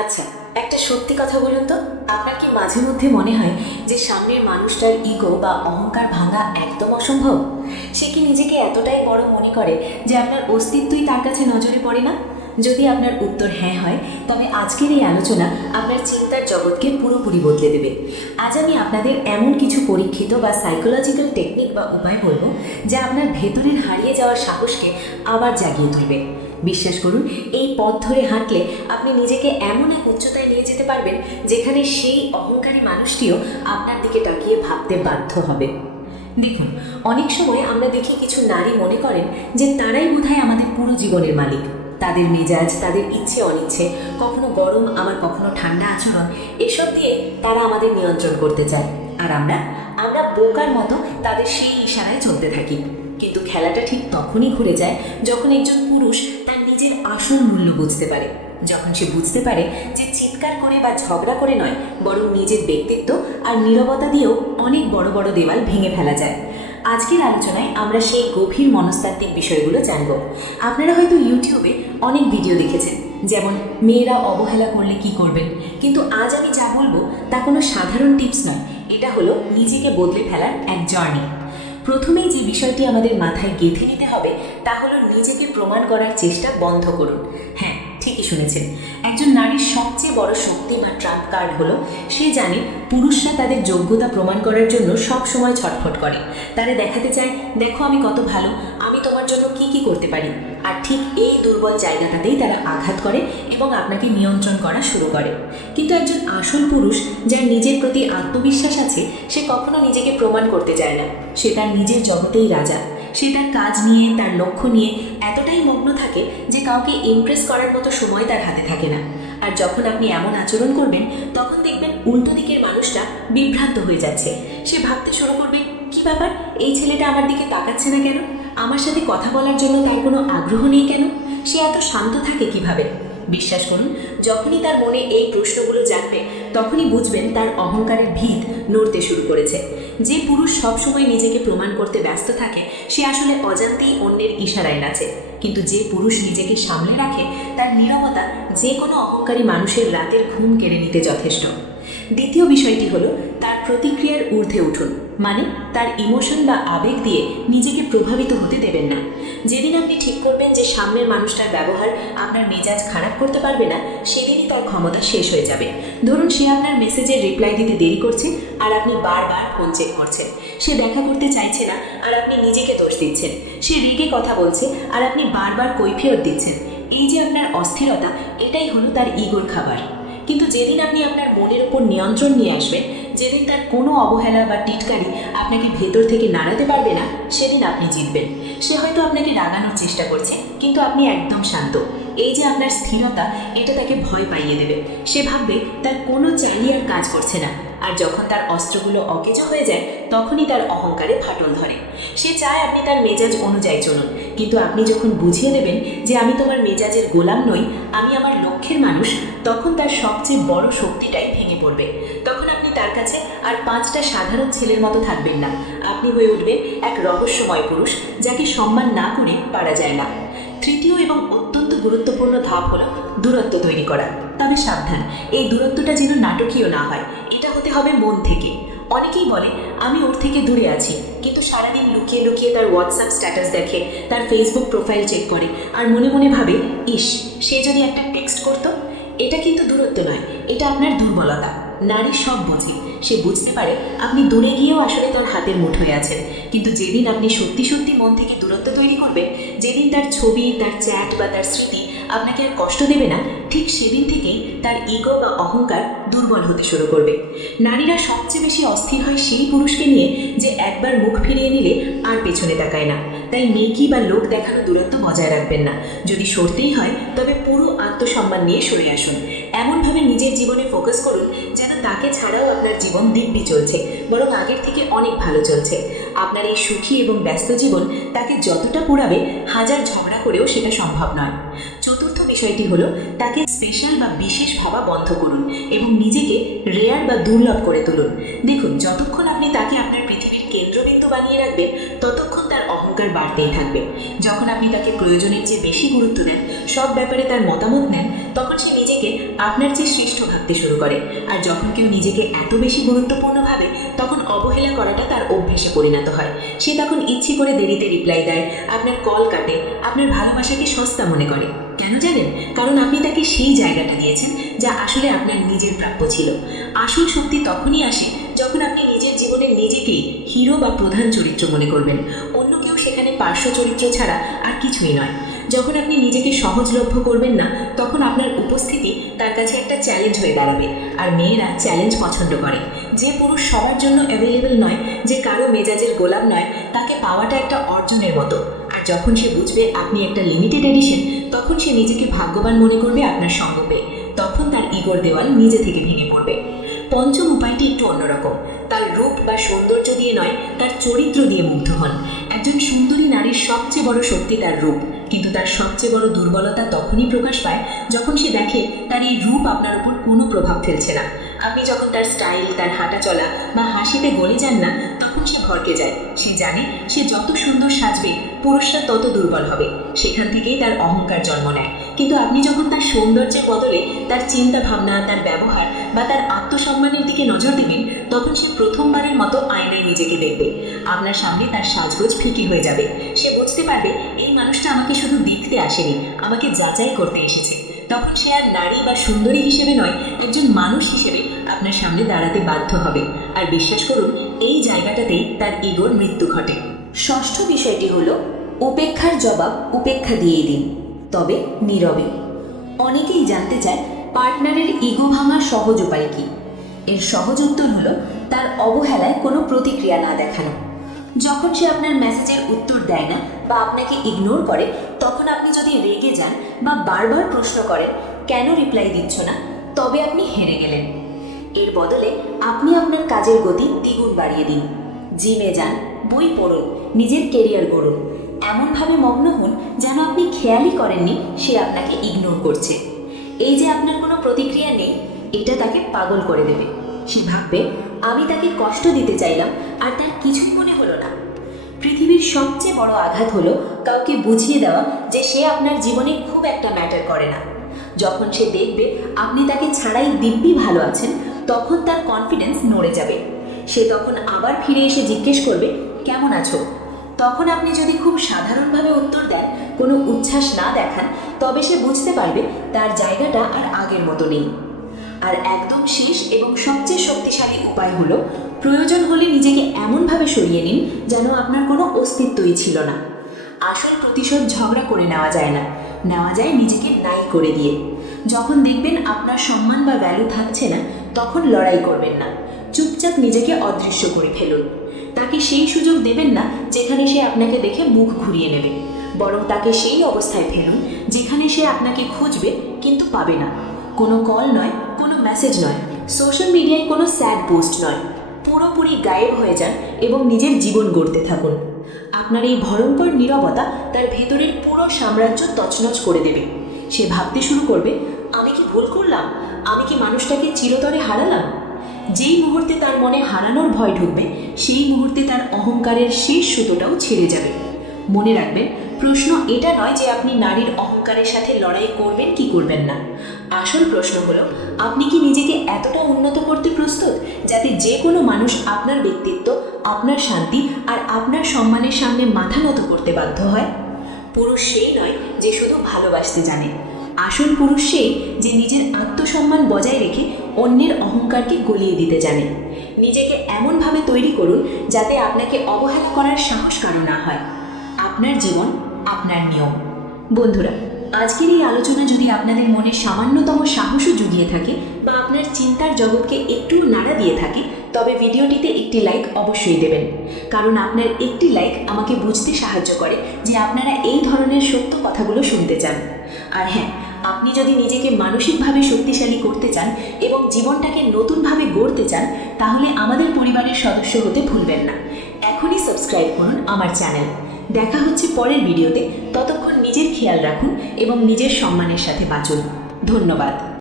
আচ্ছা, একটা সত্যি কথা বলুন তো, আপনার কি মাঝে মধ্যে মনে হয় যে সামনের মানুষটার ইগো বা অহংকার ভাঙা একদম অসম্ভব? সে কি নিজেকে এতটাই বড় মনে করে যে আপনার অস্তিত্বই তার কাছে নজরে পড়ে না? যদি আপনার উত্তর হ্যাঁ হয়, তবে আজকের এই আলোচনা আপনার চিন্তার জগৎকে পুরোপুরি বদলে দেবে। আজ আমি আপনাদের এমন কিছু পরীক্ষিত বা সাইকোলজিক্যাল টেকনিক বা উপায় বলবো, যা আপনার ভেতরের হারিয়ে যাওয়ার সাহসকে আবার জাগিয়ে তুলবে। বিশ্বাস করুন, এই পথ ধরে হাঁটলে আপনি নিজেকে এমন এক উচ্চতায় নিয়ে যেতে পারবেন, যেখানে সেই অহংকারী মানুষটিও আপনার দিকে তাকিয়ে ভাবতে বাধ্য হবে। দেখুন, অনেক সময় আমরা দেখি কিছু নারী মনে করেন যে তারাই বোধহয় আমাদের পুরো জীবনের মালিক। তাদের মেজাজ, তাদের ইচ্ছে অনিচ্ছে, কখনো গরম আবার কখনো ঠান্ডা আচরণ, এসব দিয়ে তারা আমাদের নিয়ন্ত্রণ করতে চায়। আর আমরা বোকার মতো তাদের সেই ইশারায় চলতে থাকি। কিন্তু খেলাটা ঠিক তখনই ঘুরে যায় যখন একজন পুরুষ তার নিজের আসল মূল্য বুঝতে পারে। যখন সে বুঝতে পারে যে চিৎকার করে বা ঝগড়া করে নয়, বরং নিজের ব্যক্তিত্ব আর নীরবতা দিয়েও অনেক বড় বড় দেওয়াল ভেঙে ফেলা যায়। আজকের আলোচনায় আমরা সেই গভীর মনস্তাত্ত্বিক বিষয়গুলো জানব। আপনারা হয়তো ইউটিউবে অনেক ভিডিও দেখেছেন, যেমন মেয়েরা অবহেলা করলে কি করবেন, কিন্তু আজ আমি যা বলবো তা কোনো সাধারণ টিপস নয়। এটা হলো নিজেকে বদলে ফেলার এক জার্নি। প্রথমেই যে বিষয়টি আমাদের মাথায় গেঁথে নিতে হবে তা হলো নিজেকে প্রমাণ করার চেষ্টা বন্ধ করুন। হ্যাঁ, ঠিকই শুনেছেন। একজন নারীর সবচেয়ে বড় শক্তি বা ট্রাম্প কার্ড হলো সে জানে পুরুষরা তাদের যোগ্যতা প্রমাণ করার জন্য সব সময় ছটফট করে। তারা দেখাতে চায়, দেখো আমি কত ভালো, আমি তোমার জন্য কি কি করতে পারি। আর ঠিক এই দুর্বল জায়গাটাতেই তারা আঘাত করে এবং আপনাকে নিয়ন্ত্রণ করা শুরু করে। কিন্তু একজন আসল পুরুষ যার নিজের প্রতি আত্মবিশ্বাস আছে, সে কখনো নিজেকে প্রমাণ করতে চায় না। সে তার নিজের জগতেই রাজা। সে তার কাজ নিয়ে, তার লক্ষ্য নিয়ে এতটাই মগ্ন থাকে যে কাউকে ইমপ্রেস করার মতো সময় তার হাতে থাকে না। আর যখন আপনি এমন আচরণ করবেন, তখন দেখবেন উল্টো দিকের মানুষটা বিভ্রান্ত হয়ে যাচ্ছে। সে ভাবতে শুরু করবে, কি ব্যাপার, এই ছেলেটা আমার দিকে তাকাচ্ছে না কেন? আমার সাথে কথা বলার জন্য তার কোনো আগ্রহ নেই কেন? সে এত শান্ত থাকে কিভাবে? বিশ্বাস করুন, যখনই তার মনে এই প্রশ্নগুলো জাগবে, তখনই বুঝবেন তার অহংকারের ভিত নড়তে শুরু করেছে। যে পুরুষ সবসময় নিজেকে প্রমাণ করতে ব্যস্ত থাকে, সে আসলে অজান্তেই অন্যের ইশারায় নাচে। কিন্তু যে পুরুষ নিজেকে সামলে রাখে, তার নীরবতা যে কোনো অহংকারী মানুষের রাতের ঘুম কেড়ে নিতে যথেষ্ট। দ্বিতীয় বিষয়টি হলো তার প্রতিক্রিয়ার ঊর্ধ্বে উঠুন, মানে তার ইমোশন বা আবেগ দিয়ে নিজেকে প্রভাবিত হতে দেবেন না। যেদিন আপনি ঠিক করবেন যে সামনের মানুষটার ব্যবহার আপনার মেজাজ খারাপ করতে পারবে না, সেদিনই তার ক্ষমতা শেষ হয়ে যাবে। ধরুন, সে আপনার মেসেজের রিপ্লাই দিতে দেরি করছে আর আপনি বারবার ফোন চেক করছেন। সে দেখা করতে চাইছে না আর আপনি নিজেকে দোষ দিচ্ছেন। সে রেগে কথা বলছে আর আপনি বারবার কৈফিয়ত দিচ্ছেন। এই যে আপনার অস্থিরতা, এটাই হলো তার ইগোর খাবার। কিন্তু যেদিন আপনি আপনার মনের উপর নিয়ন্ত্রণ নিয়ে আসবেন, যেদিন তার কোনো অবহেলা বা টিটকারি আপনাকে ভেতর থেকে নাড়াতে পারবে না, সেদিন আপনি জিতবেন। সে হয়তো আপনাকে রাগানোর চেষ্টা করছে, কিন্তু আপনি একদম শান্ত। এই যে আপনার স্থিরতা, এটা তাকে ভয় পাইয়ে দেবে। সে ভাববে তার কোনো চালই আর কাজ করছে না। আর যখন তার অস্ত্রগুলো অকেজো হয়ে যায়, তখনই তার অহংকারে ফাটল ধরে। সে চায় আপনি তার মেজাজ অনুযায়ী চলুন, কিন্তু আপনি যখন বুঝিয়ে দেবেন যে আমি তোমার মেজাজের গোলাম নই, আমি আমার লক্ষ্যের মানুষ, তখন তার সবচেয়ে বড় শক্তিটাই ভেঙে পড়বে। তখন আপনি তার কাছে আর 5টা সাধারণ ছেলের মতো থাকবেন না। আপনি হয়ে উঠবেন এক রহস্যময় পুরুষ, যাকে সম্মান না করে পারা যায় না। তৃতীয় এবং অত্যন্ত গুরুত্বপূর্ণ ধাপ হলো দূরত্ব তৈরি করা। তবে সাবধান, এই দূরত্বটা যেন নাটকীয় না হয়। এটা হতে হবে মন থেকে। অনেকেই বলে, আমি ওর থেকে দূরে আছি, কিন্তু সারাদিন লুকিয়ে লুকিয়ে তার হোয়াটসঅ্যাপ স্ট্যাটাস দেখে, তার ফেসবুক প্রোফাইল চেক করে, আর মনে মনে ভাবে, ইস, সে যদি একটা টেক্সট করতো। এটা কিন্তু দূরত্ব নয়, এটা আপনার দুর্বলতা। নারী সব বোঝে। সে বুঝতে পারে আপনি দূরে গিয়েও আসলে তার হাতের মুঠোয় আছেন। কিন্তু যেদিন আপনি সত্যি সত্যি মন থেকে দূরত্ব তৈরি করবেন, যেদিন তার ছবি, তার চ্যাট বা তার স্মৃতি আপনাকে আর কষ্ট দেবে না, ঠিক সেদিন থেকেই তার ইগো বা অহংকার দুর্বল হতে শুরু করবে। নারীরা সবচেয়ে বেশি অস্থির হয় সেই পুরুষকে নিয়ে যে একবার মুখ ফিরিয়ে নিলে আর পেছনে তাকায় না। তাই নেকি বা লোক দেখানো দূরত্ব বজায় রাখবেন না। যদি সরতেই হয়, তবে পুরো আত্মসম্মান নিয়ে সরে আসুন। এমনভাবে নিজের জীবনে ফোকাস করুন যেন তাকে ছাড়াও আপনার জীবন দিব্যি চলছে, বরং আগের থেকে অনেক ভালো চলছে। আপনার এই সুখী এবং ব্যস্ত জীবন তাকে যতটা পোড়াবে, হাজার ঝগড়া করেও সেটা সম্ভব নয়। চতুর্থ বিষয়টি হলো তাকে স্পেশাল বা বিশেষ ভাবা বন্ধ করুন এবং নিজেকে রেয়ার বা দুর্লভ করে তুলুন। দেখুন, যতক্ষণ আপনি তাকে আপনার পৃথিবীর কেন্দ্রবিন্দু বানিয়ে রাখবেন, ততক্ষণ তার অহংকার অহংকার বাড়তেই থাকবে। যখন আপনি তাকে প্রয়োজনের চেয়ে বেশি গুরুত্ব দেন, সব ব্যাপারে তার মতামত নেন, তখন সে নিজেকে আপনার চেয়ে শ্রেষ্ঠ ভাবতে শুরু করে। আর যখন কেউ নিজেকে এত বেশি গুরুত্বপূর্ণ ভাবে, তখন অবহেলা করাটা তার অভ্যেসে পরিণত হয়। সে তখন ইচ্ছে করে দেরিতে রিপ্লাই দেয়, আপনার কল কাটে, আপনার ভালোবাসাকে সস্তা মনে করে। কেন জানেন? কারণ আপনি তাকে সেই জায়গাটা দিয়েছেন যা আসলে আপনার নিজের প্রাপ্য ছিল। আসল শক্তি তখনই আসে যখন আপনি নিজের জীবনে নিজেকেই হিরো বা প্রধান চরিত্র মনে করবেন। অন্য কেউ সেখানে পার্শ্ব চরিত্র ছাড়া আর কিছুই নয়। যখন আপনি নিজেকে সহজলভ্য করবেন না, তখন আপনার উপস্থিতি তার কাছে একটা চ্যালেঞ্জ হয়ে দাঁড়াবে। আর মেয়েরা চ্যালেঞ্জ পছন্দ করে। যে পুরুষ সবার জন্য অ্যাভেলেবেল নয়, যে কারো মেজাজের গোলাম নয়, তাকে পাওয়াটা একটা অর্জনের মতো। আর যখন সে বুঝবে আপনি একটা লিমিটেড এডিশন, তখন সে নিজেকে ভাগ্যবান মনে করবে আপনার সঙ্গ পেয়ে। তখন তার ইগোর দেওয়াল নিজে থেকে ভেঙে পড়বে। পঞ্চম উপায়টি একটু অন্যরকম। তার রূপ বা সৌন্দর্য দিয়ে নয়, তার চরিত্র দিয়ে মুগ্ধ হন। একজন সুন্দরী নারীর সবচেয়ে বড় শক্তি তার রূপ, কিন্তু তার সবচেয়ে বড় দুর্বলতা তখনই প্রকাশ পায় যখন সে দেখে তার এই রূপ আপনার উপর কোনো প্রভাব ফেলছে না। আপনি যখন তার স্টাইল, তার হাঁটা চলা বা হাসিতে গলে যান না, তখন সে ভরকে যায়। সে জানে সে যত সুন্দর সাজবে, পুরুষরা তত দুর্বল হবে। সেখান থেকেই তার অহংকার জন্ম নেয়। কিন্তু আপনি যখন তার সৌন্দর্যের বদলে তার চিন্তা ভাবনা, তার ব্যবহার বা তার আত্মসম্মানের দিকে নজর দেবেন, তখন সে প্রথমবারের মতো আয়নায় নিজেকে দেখবে। আপনার সামনে তার সাজগোজ ফিকে হয়ে যাবে। সে বুঝতে পারবে এই মানুষটা আমাকে শুধু দেখতে আসেনি, আমাকে যাচাই করতে এসেছে। তখন সে আর নারী বা সুন্দরী হিসেবে নয়, একজন মানুষ হিসেবে আপনার সামনে দাঁড়াতে বাধ্য হবে। আর বিশ্বাস করুন, এই জায়গাটাতেই তার ইগোর মৃত্যু ঘটে। ষষ্ঠ বিষয়টি হলো, উপেক্ষার জবাব উপেক্ষা দিয়েই দিন, তবে নীরবে। অনেকেই জানতে চায় পার্টনারের ইগো ভাঙার সহজ উপায় কী। এর সহজ উত্তর হলো তার অবহেলায় কোনো প্রতিক্রিয়া না দেখানো। যখন সে আপনার মেসেজের উত্তর দেয় না বা আপনাকে ইগনোর করে, তখন আপনি যদি রেগে যান বা বারবার প্রশ্ন করেন কেন রিপ্লাই দিচ্ছ না, তবে আপনি হেরে গেলেন। এর বদলে আপনি আপনার কাজের গতি দ্বিগুণ বাড়িয়ে দিন। জিমে যান, বই পড়ুন, নিজের কেরিয়ার গড়ুন। এমনভাবে মগ্ন হন যেন আপনি খেয়ালই করেননি সে আপনাকে ইগনোর করছে। এই যে আপনার কোনো প্রতিক্রিয়া নেই, এটা তাকে পাগল করে দেবে। সে ভাববে আমি তাকে কষ্ট দিতে চাইলাম আর তার কিছুই মনে হলো না। পৃথিবীর সবচেয়ে বড় আঘাত হলো কাউকে বুঝিয়ে দেওয়া যে সে আপনার জীবনে খুব একটা ম্যাটার করে না। যখন সে দেখবে আপনি তাকে ছাড়াই দিব্যি ভালো আছেন, তখন তার কনফিডেন্স নড়ে যাবে। সে তখন আবার ফিরে এসে জিজ্ঞেস করবে কেমন আছো। তখন আপনি যদি খুব সাধারণভাবে উত্তর দেন, কোনো উচ্ছ্বাস না দেখান, তবে সে বুঝতে পারবে তার জায়গাটা আর আগের মতো নেই। আর একদম শেষ এবং সবচেয়ে শক্তিশালী উপায় হলো, প্রয়োজন হলে নিজেকে এমনভাবে সরিয়ে নিন যেন আপনার কোনো অস্তিত্বই ছিল না। আসল প্রতিশোধ ঝগড়া করে নেওয়া যায় না, নেওয়া যায় নিজেকে নাই করে দিয়ে। যখন দেখবেন আপনার সম্মান বা ভ্যালু থাকছে না, তখন লড়াই করবেন না, চুপচাপ নিজেকে অদৃশ্য করে ফেলুন। তাকে সেই সুযোগ দেবেন না যেখানে সে আপনাকে দেখে মুখ ঘুরিয়ে নেবে, বরং তাকে সেই অবস্থায় ফেলুন যেখানে সে আপনাকে খুঁজবে কিন্তু পাবে না। কোনো কল নয়, কোনো মেসেজ নয়, সোশ্যাল মিডিয়ায় কোনো স্যাড পোস্ট নয়। পুরোপুরি গায়েব হয়ে যান এবং নিজের জীবন গড়তে থাকুন। আপনার এই ভয়ঙ্কর নীরবতা তার ভেতরের পুরো সাম্রাজ্য তছনছ করে দেবে। সে ভাবতে শুরু করবে আমি কি ভুল করলাম, আমি কি মানুষটাকে চিরতরে হারালাম। যেই মুহূর্তে তার মনে হারানোর ভয় ঢুকবে, সেই মুহূর্তে তার অহংকারের শেষ সুতোটাও ছেড়ে যাবে। মনে রাখবেন, প্রশ্ন এটা নয় যে আপনি নারীর অহংকারের সাথে লড়াই করবেন কি করবেন না। আসল প্রশ্ন হলো আপনি কি নিজেকে এতটা উন্নত করতে প্রস্তুত যাতে যে কোনো মানুষ আপনার ব্যক্তিত্ব, আপনার শান্তি আর আপনার সম্মানের সামনে মাথা নত করতে বাধ্য হয়। পুরুষ সেই নয় যে শুধু ভালোবাসতে জানে, আসল পুরুষ সেই যে নিজের আত্মসম্মান বজায় রেখে অন্যের অহংকারকে গলিয়ে দিতে জানে। নিজেকে এমনভাবে তৈরি করুন যাতে আপনাকে অবহেলা করার সাহস কারো না হয়। আপনার জীবন, আপনার নিয়ম। বন্ধুরা, আজকের এই আলোচনা যদি আপনাদের মনে সামান্যতম সাহসও জুগিয়ে থাকে বা আপনার চিন্তার জগৎকে একটু নাড়া দিয়ে থাকে, তবে ভিডিওটিতে একটি লাইক অবশ্যই দেবেন। কারণ আপনার একটি লাইক আমাকে বুঝতে সাহায্য করে যে আপনারা এই ধরনের সত্য কথাগুলো শুনতে চান। আর হ্যাঁ, আপনি যদি নিজেকে মানসিকভাবে শক্তিশালী করতে চান এবং জীবনটাকে নতুনভাবে গড়তে চান, তাহলে আমাদের পরিবারের সদস্য হতে ভুলবেন না। এখনই সাবস্ক্রাইব করুন আমার চ্যানেল। দেখা হচ্ছে পরের ভিডিওতে। ততক্ষণ নিজের খেয়াল রাখুন এবং নিজের সম্মানের সাথে বাঁচুন। ধন্যবাদ।